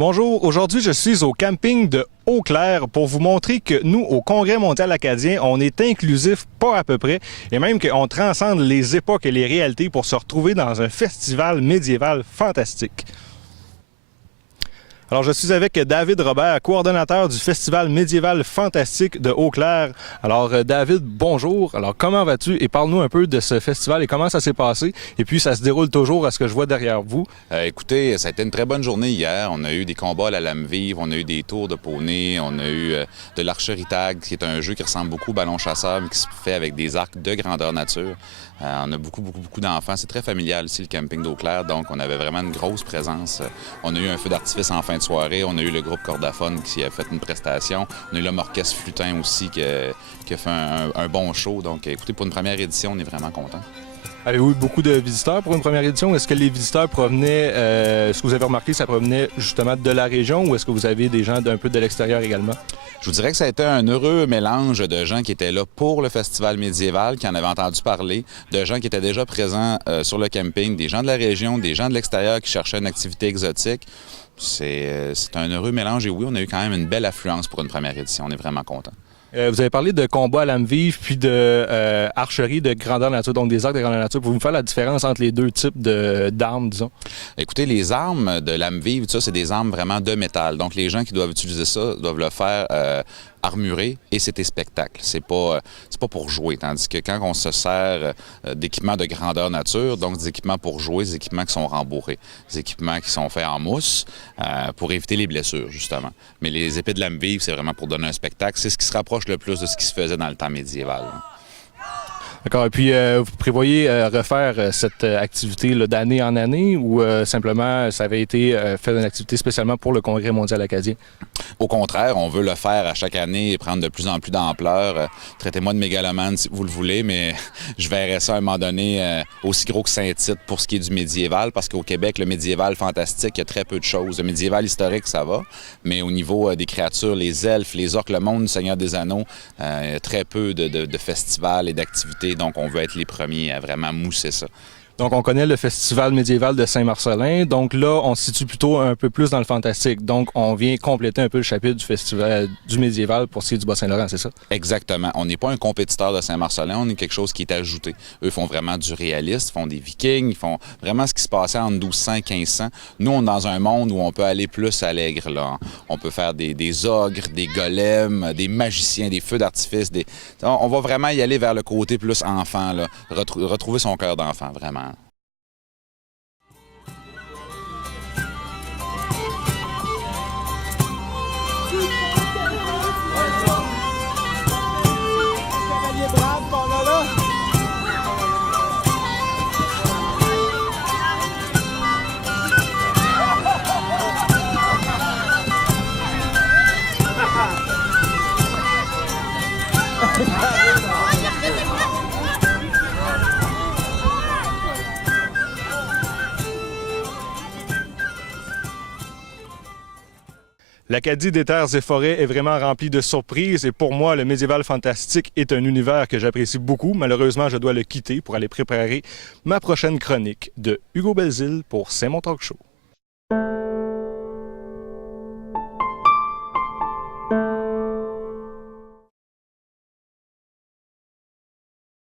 Bonjour, aujourd'hui je suis au camping de Eau-Claire pour vous montrer que nous, au Congrès mondial acadien, on est inclusif pas à peu près et même qu'on transcende les époques et les réalités pour se retrouver dans un festival médiéval fantastique. Alors, je suis avec David Robert, coordonnateur du Festival médiéval fantastique de Eau-Claire. Alors, David, bonjour. Alors, comment vas-tu? Et parle-nous un peu de ce festival et comment ça s'est passé. Et puis, ça se déroule toujours à ce que je vois derrière vous. Écoutez, ça a été une très bonne journée hier. On a eu des combats à la lame vive, on a eu des tours de poney, on a eu de l'archerie tag, qui est un jeu qui ressemble beaucoup au ballon chasseur, mais qui se fait avec des arcs de grandeur nature. On a beaucoup d'enfants. C'est très familial ici, le camping d'Eau-Claire, donc on avait vraiment une grosse présence. On a eu un feu d'artifice en fin de soirée, on a eu le groupe Cordaphone qui a fait une prestation, on a eu l'homme orchestre Flutin aussi qui a fait un bon show. Donc écoutez, pour une première édition, on est vraiment contents. Avez-vous eu beaucoup de visiteurs pour une première édition? Est-ce que les visiteurs provenaient, ce que vous avez remarqué, ça provenait justement de la région ou est-ce que vous avez des gens d'un peu de l'extérieur également? Je vous dirais que ça a été un heureux mélange de gens qui étaient là pour le festival médiéval, qui en avaient entendu parler, de gens qui étaient déjà présents sur le camping, des gens de la région, des gens de l'extérieur qui cherchaient une activité exotique. C'est un heureux mélange et oui, on a eu quand même une belle affluence pour une première édition. On est vraiment contents. Vous avez parlé de combat à lame vive puis de archerie de grandeur nature, donc des arcs de grandeur nature. Pouvez-vous me faire la différence entre les deux types d'armes, disons? Écoutez, les armes de lame vive, ça, c'est des armes vraiment de métal. Donc, les gens qui doivent utiliser ça doivent le faire armuré et c'est des spectacles. C'est pas pour jouer. Tandis que quand on se sert d'équipements de grandeur nature, donc des équipements pour jouer, des équipements qui sont rembourrés, des équipements qui sont faits en mousse pour éviter les blessures, justement. Mais les épées de lame vive, c'est vraiment pour donner un spectacle. C'est ce qui se rapproche le plus de ce qui se faisait dans le temps médiéval. D'accord. Et puis, vous prévoyez refaire cette activité d'année en année ou simplement ça avait été fait une activité spécialement pour le Congrès mondial acadien? Au contraire, on veut le faire à chaque année et prendre de plus en plus d'ampleur. Traitez-moi de mégalomane si vous le voulez, mais je verrais ça à un moment donné aussi gros que Saint-Tite pour ce qui est du médiéval, parce qu'au Québec, le médiéval fantastique, il y a très peu de choses. Le médiéval historique, ça va, mais au niveau des créatures, les elfes, les orques, le monde du Seigneur des Anneaux, il y a très peu de festivals et d'activités. Donc, on veut être les premiers à vraiment mousser ça. Donc, on connaît le Festival médiéval de Saint-Marcellin. Donc là, on se situe plutôt un peu plus dans le fantastique. Donc, on vient compléter un peu le chapitre du Festival du médiéval pour ce qui est du Bas-Saint-Laurent, c'est ça? Exactement. On n'est pas un compétiteur de Saint-Marcellin, on est quelque chose qui est ajouté. Eux font vraiment du réaliste, font des vikings, ils font vraiment ce qui se passait en 1200 et 1500. Nous, on est dans un monde où on peut aller plus allègre, là. On peut faire des ogres, des golems, des magiciens, des feux d'artifice. On va vraiment y aller vers le côté plus enfant, là. Retrouver son cœur d'enfant, vraiment. L'Acadie des terres et forêts est vraiment remplie de surprises et pour moi, le médiéval fantastique est un univers que j'apprécie beaucoup. Malheureusement, je dois le quitter pour aller préparer ma prochaine chronique de Hugo Belzile pour C'est mon talk show.